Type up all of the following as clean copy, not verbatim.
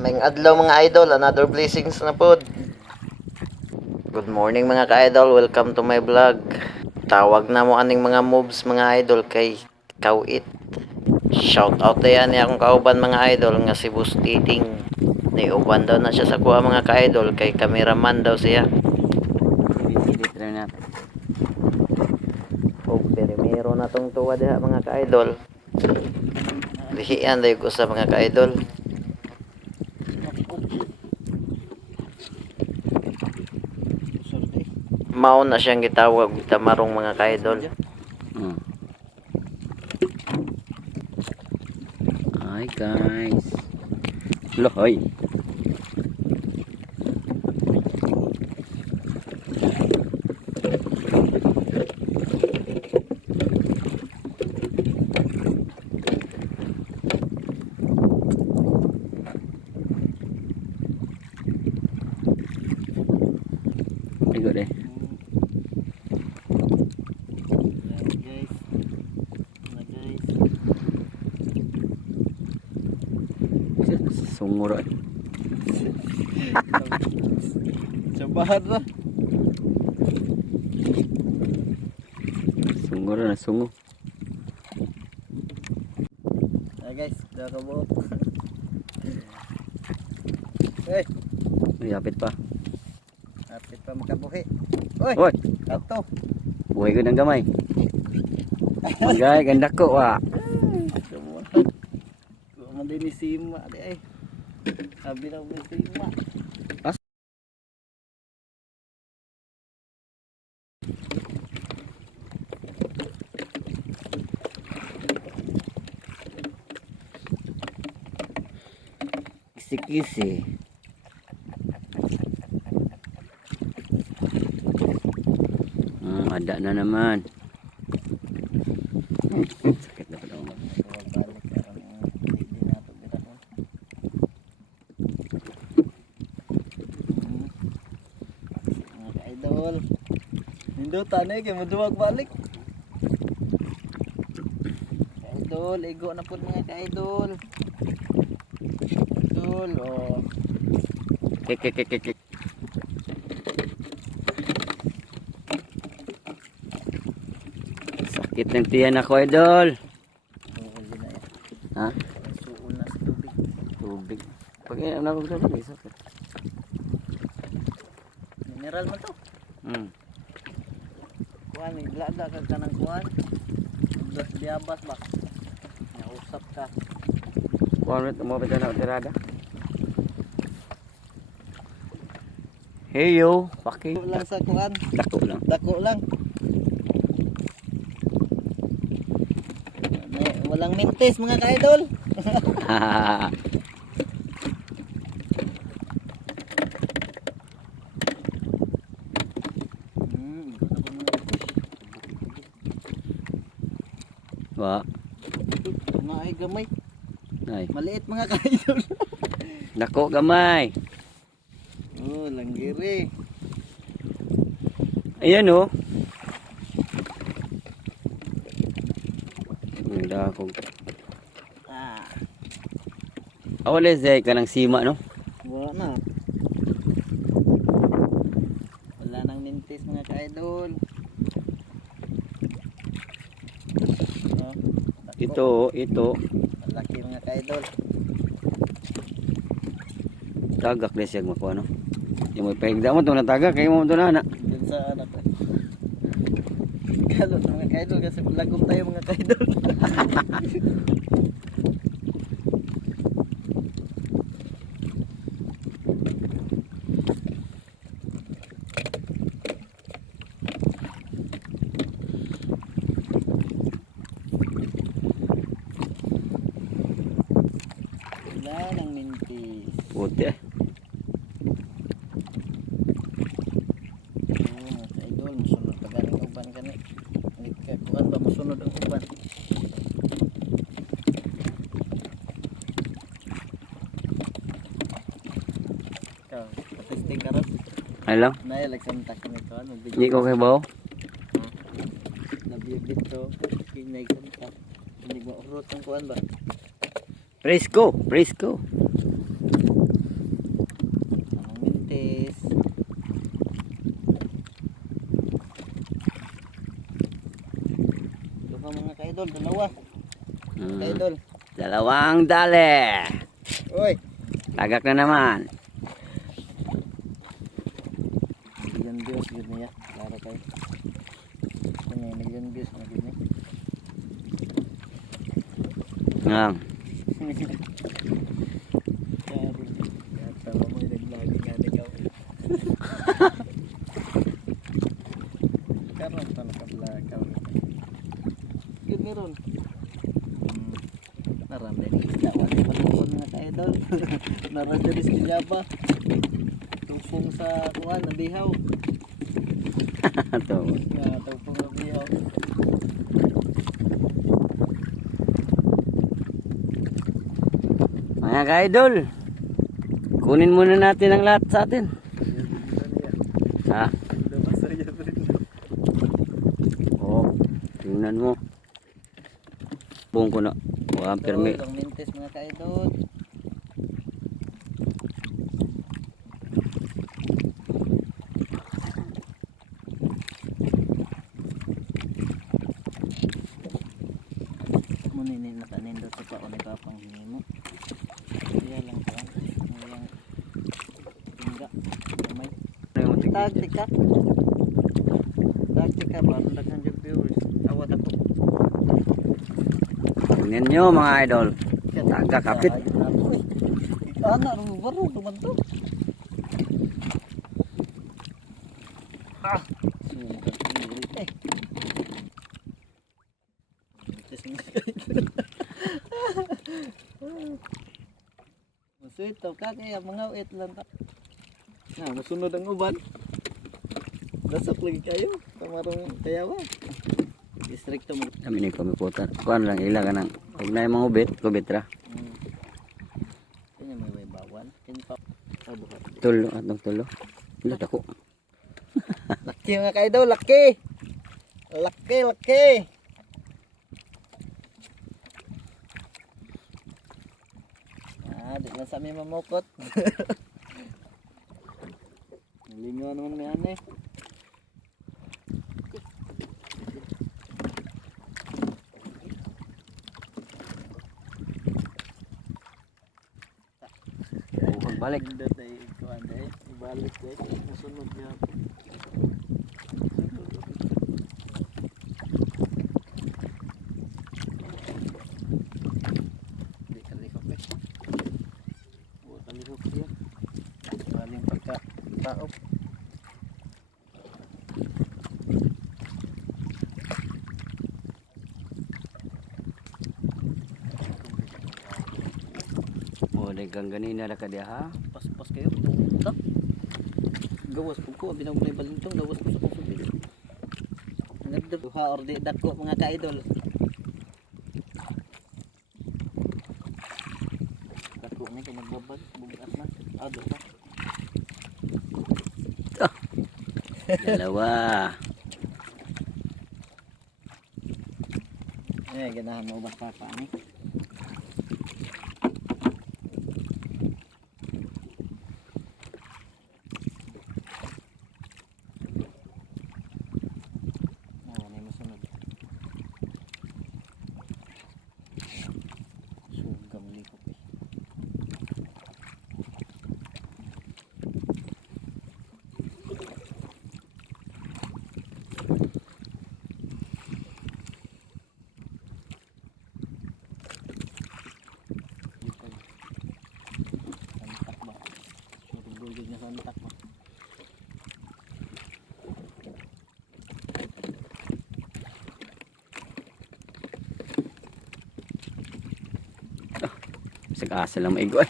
May adlaw mga idol, another blessings na pod. Good morning mga ka-idol, welcome to my vlog. Tawag na mo aning mga moves mga idol kay Kawit. Shout out na yan akong kauban mga idol nga si Boss Titing. Niuban daw na siya sa kuha mga ka-idol kay cameraman daw siya. Edit rin natin. O perimero na tong tuwa diha mga ka-idol. Lihian daw ko sa mga ka-idol. Mao na siyang gitawag tamarong mga ka-idol. Hi guys. Lohoy. Ikut deh. Sungguh dah. Cobahan lah. Sungguh dah, sungguh. Nah guys, udah kebawa. Eh, Yapit pa. apit pa makabuhi. Oi, Oi, ato. buhay ko ng gamay. Magay, ganda ko wa. Cobahan. Kung man din ni Sima, di ay. Sabi na ni Sima. Kisi-kisi. Ada na naman. Sakit na pala ako. Mga ka-idol. Nindutan eh, kaya maduwag balik. Ka-idol, igo na po mga ka-idol. Idol, oh. Kek. Sakit ng tiyan ako, idol. Oo, yun na yan. Ha? Suon na sa tubig. Tubig. Pag inom na ako sa tubig, sakit. Mineral mo to. Hmm. Kuhan, iglada ka ka ng kuhan. Dos diabas ba? Nausap ka. Kuha mo mo pa na tirada. Hey yo, paki. Dako lang sa kuhan. Dako lang. Dako lang. Walang mintis mga ka-idol. Wa. Ay gamay. Ay, Maliit mga ka-idol. dako gamay. Oh, langgiri. Ayan oh. Ganda ako. Ah, Awala zay ka ng sima no? wala na. Wala nang mintis mga ka-idol. Oh, dako. Ito. Malaki mga ka-idol. Tagak na siya makuha no? Yung may pahigda mo ito na tagak, kayo mo ito na anak. Dun sa anak ko. Kalot mga ka-idol kasi lagom tayo mga ka-idol. Wala nang mintis. Puti eh. Mga ka-idol, masunod pa galing uban kani. Hindi ka kuhan ba masunod ang uban. Ikaw, patisting ka rin. Alam? Nailag-samtak kami ito. Hindi ko kay bao. Nabibit to. Kinaisamtak. Hindi ba urot ang kuhan ba? Presko. idol, dalawa. Mm. Idol. Dalawang dali. Uy. Tagak na naman. Million views yun niya. Para kayo. Kanya million views na yun niya. Ngang. Tawa mo yung nag-vlogging nga ikaw. Karoon pa naka-vlog ka. Yun meron. Naramday ni isda. Wala palupon mga ka-idol. Naramday ni isda pa. Tupong sa kuhan, nabihaw. Ito. Tupong nabihaw. Mga ka-idol. Kunin muna natin ang lahat sa atin. Ha? Oo. Tingnan mo. Buong ko na. Wala permi. Ilang minutes mga ka-idol. Muninin na tanin doon sa paon ni Papang hingi mo. Kaya lang pa. Ngayang tingga. Kamay. Tagtika. Tagtika ba? Ang daghang yung viewers. Tawad ako. Tingnan nyo mga idol. Tagakapit. Anak, baru naman to. Ah! Sumpah sendiri. Masuit to ka kaya mga uit lang ta. Nah, masunod ang uban. Dasap lagi kayo. Kamarong kayawa. Distrikto mo. Kami ni pamiputan. Kuan lang ila ka nang. Huwag na yung mga ubit. Kubit ra. Kanya may bawal. Kanya pa. Buhat. Tulo. Atong tulo. Ilat ako. Laki mga kaidaw. Laki. Laki. Laki. Di lang sa amin mamukot. Lingaw naman may ane. Balik. Hindi tayo ikuan dahil. Ibalik dahil. Musunod niya. Hindi kalihok eh. Huwag kalihok siya. Maling pagka-taop. Mo dagang ganina ra ka diha ha. Pas-pas kayo. Tak. Gawas po ko. Abinang may balintong. Gawas po sa kusubin. Nagduha or di dako mga ka-idol. Dako na kay nagbabad. Bugat na. Ado pa. Dalawa. Ganahan mo ba pa ni? Sugam likop eh. Santak ba? Surugulog na santak ba? Sagasa lang maigo ay.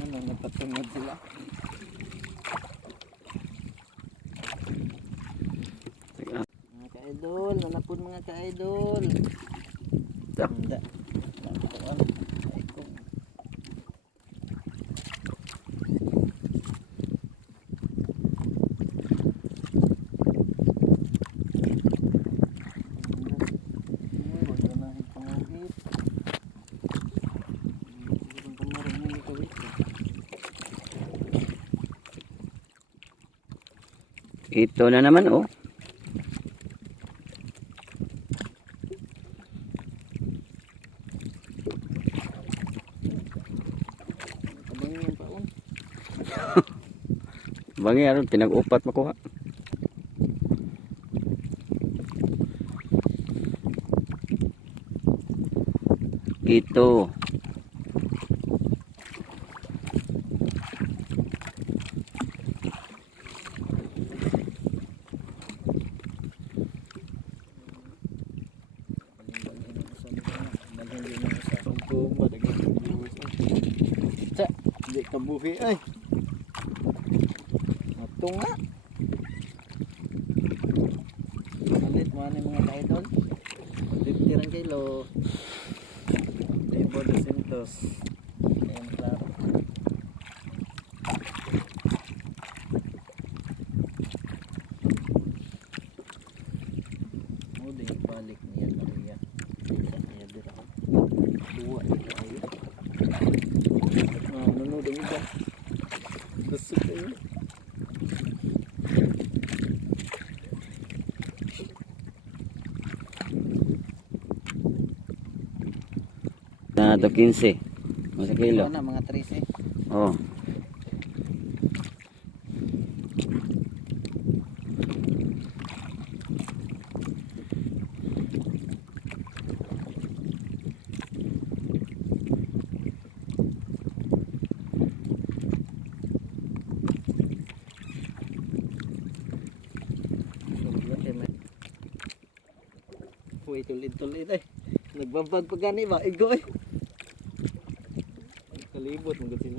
Ano, napatunod sila. Mga ka-idol, nanapon mga ka-idol. Handa. Nakuan. Ay ko. Wala na ipangugit. Sigurong pamarang mo ito ito. Ito na naman oh. Bangi aron pinag-upat makuha. Ito. Hindi kabuhi ay. Ato nga. Alit mo ano mga ka-idol? 50 rang kilo. Libo 200. Ayan klaro. Muli balik niya Maria. Isa niya dito. Dua ito ayo. Nanonood ang iba. Gusto kayo. Na to 15. Sa kilo. Ito na mga 13. Oh. Uy, tulit-tulit ay. Nagbabag pa gani ba? Igo ay. Kalibot mo sila.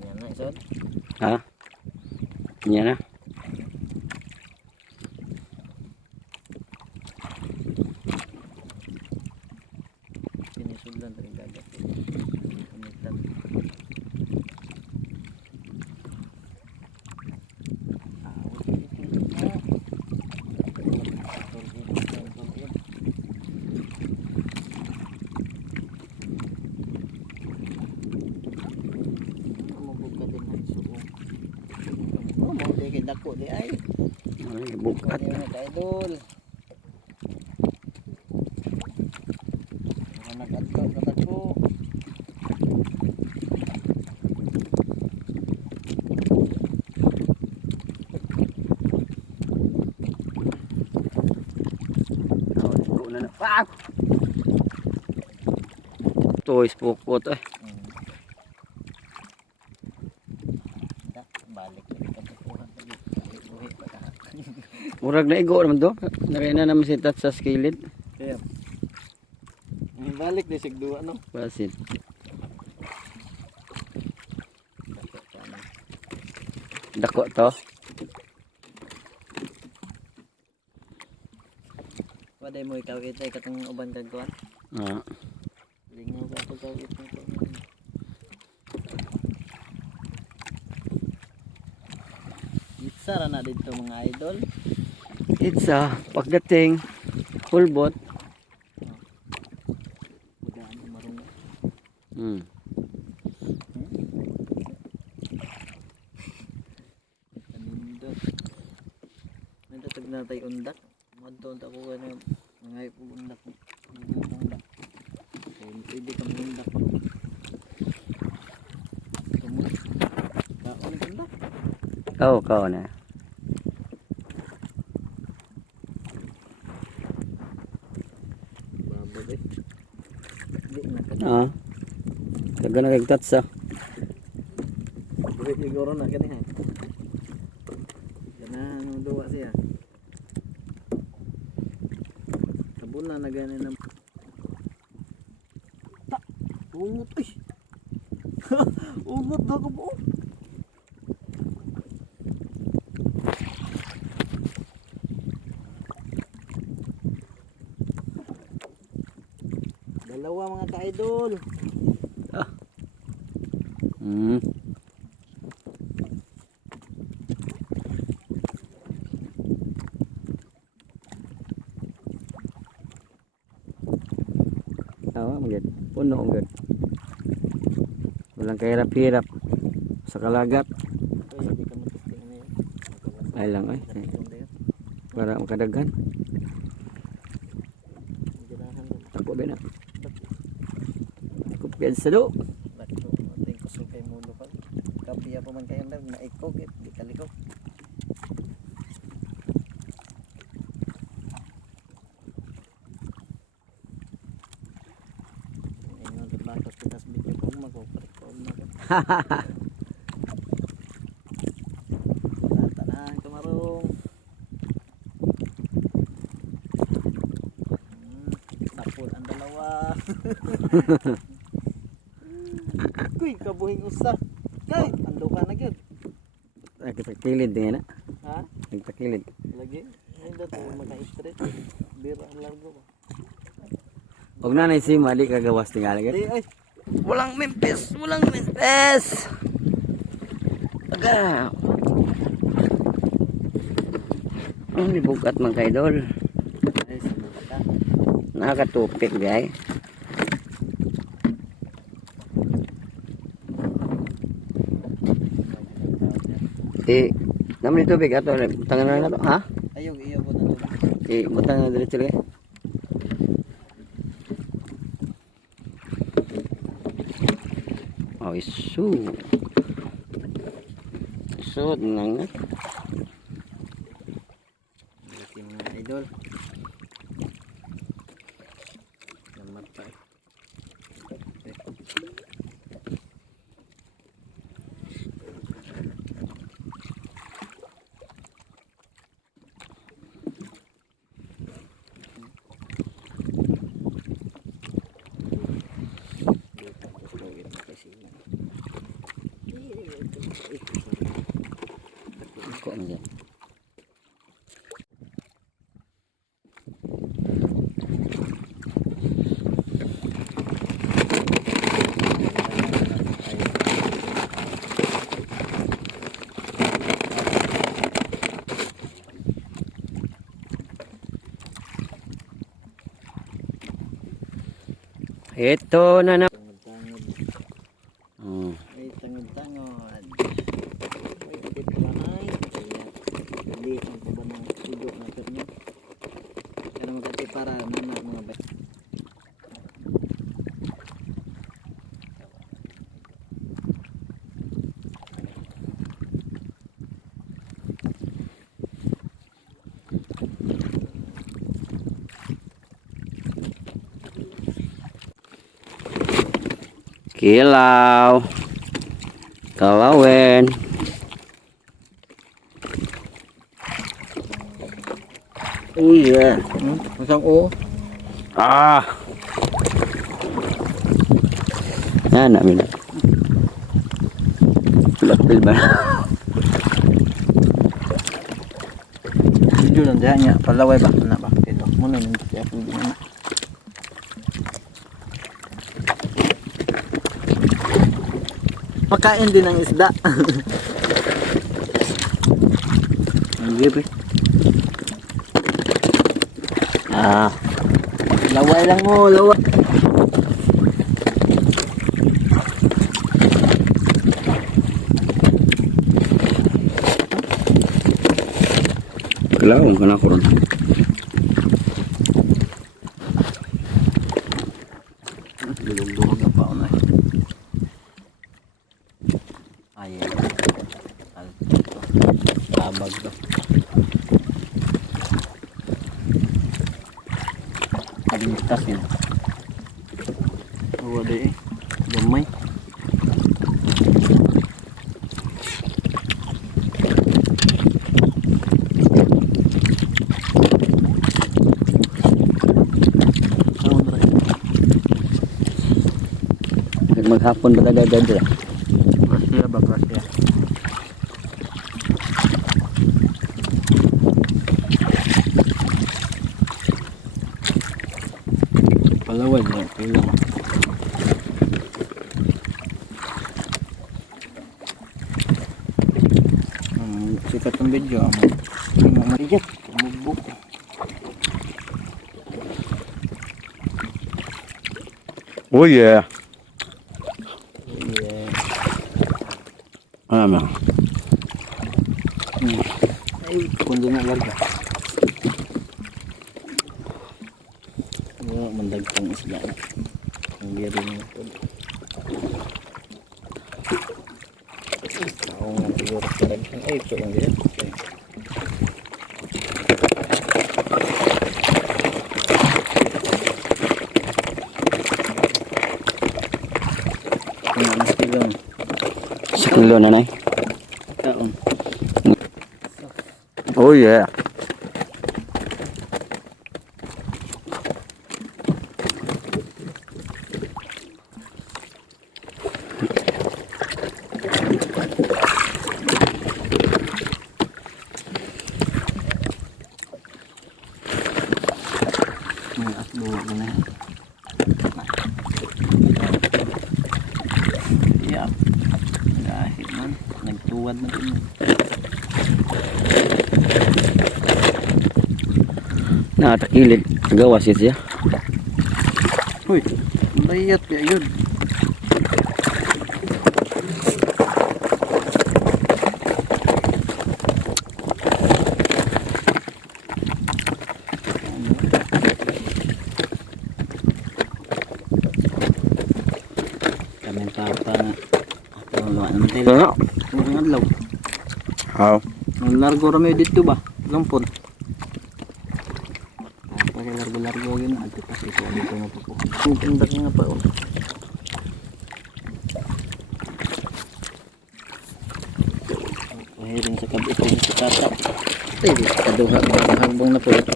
Yan na, isod. Ha? Nya na. Sinisudlan rin gagat. Kumitan. Dako di ay. Ay, bukat. Ano yung ka-idol? Mga nag-adlot na dako. Oh, iko na na. Ah! Toys pukot eh. Balik lagi ka tukuhan lagi. Balik-buhi pa ka. Murag na igo naman do. Nakaya na naman si tat sa skillet. Kaya. May balik di sigduwa no. Basit. Dako pa na. Dako to. Waday mo ikaw itay katong uban kag kuan. Ah. Lingaw ka to ikaw itay ko. Isa ra na dito mga idol. It's pagdating hulbot. Bugaan mo marunong. Hmm. Kanindot. Natatag na tayo undak. Madto ko ano mga undak. Undak. Pwede kang undak. Tumus. Kaon undak. Oh, kao na. Babad eh. Di na ka. Ah. Taga na kag tatsa. Buhit siguro na kani ha. Kana nung duwa siya. Sabon na nagani na. Ta, ungot ay. Ungot na ko po. Dalawa mga ka-idol. Hmm. Awa magid. Puno magid. Walang kahirap-hirap. Sa kalagat. Ay, hindi ka matesting na yun. Ay lang ay. Para makadaghan. Ako ba na? Ako piyan sa do. Bakto, ating kusukay mo lokal. Kapiya pa man kayo na naikog, di kalikog. Ayun, bakit kita sa video ko magpaparecord na ko. Tanahan kamarong. Napul ang dalawa. Kuy, kabuhing usa. Kay, ando ka na gyud. Ay kitakilid din na. Ha? Nagtakilid. Lagi. Ay dato maka-straight. Bira ang largo ba. Og nanay si mali kagawas tingali gid. Ay, ay. Walang Memphis, walang Memphis. Aga. Ang bugat man kay idol. Ay, sunod ka. Nakatupik gay. Naman yung tubig ato, butangan na to, ha? Ayog, iyo ko na to. Butangan na diretso lagi. Oh, isu. Isud nang. Laki mga idol. Namat pa eh. Kok niya. Ito na na. Tangod-tangod. Ay, tangod-tangod. Ay, kapit pa ay. Kaya, hindi ang kuba ng sugo na ito niya. Pero magkati para nanak mga bet. Kilaw. Kalawin. Uy, yeah. Masang o. Ah. Yan namin. Lapil ba? Video lang dyan niya. Palaway ba? Ano ba? Ito. Muna yung siya po yun. Makain din ng isda. Ang gipi. Ah. Laway lang mo, laway. Kalawin ka na ko ron. Dulog-dulog na pa ako na. Ayan. Tabag to. Lintas yun. Wala eh. Gamay. Maghapon ba tayo dada? Grasya ba, grasya? Palawag na, kailang. Sikat ang video, hindi mo mariyat, umubok. Oh yeah. Yeah. Ano? Ay, kundo na larga. Wala mandagtang isda. Ang biyari niya po. Ako nga siguro sa dagtang. Ay, ito lang dito. Kung mas kilong. Sa kilo na nay. Kaon. Oh yeah. May atluwa ko na yan. Yeah. Dahil man. Nagtuwad na din yun. Nakatakilid. Gawas siya. Uy, bayat ya yun. Kaming papa na. Wala naman tayo. Ano? Murang adlaw. How? Ang largo rami dito ba? Lampon. Apa sa largo-largo yun? Ate kasi ito dito nga po. Ang tindak nga pa. Oh. Pahirin sa kabit ko sa tata. Ay, kaduha. Hagbong na po ito.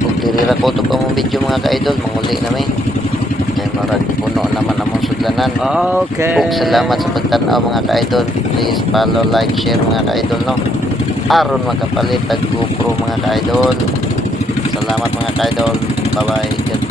Kung dirira ko ito pa mong video mga ka-idol, manguli namin. Kaya marag puno naman namang sudlanan. Okay. Kung salamat sa pagtanaw mga ka-idol. Please follow, like, share mga ka-idol no. Aron makapalit ang GoPro mga ka-idol. Salamat mga ka-idol. Bye bye.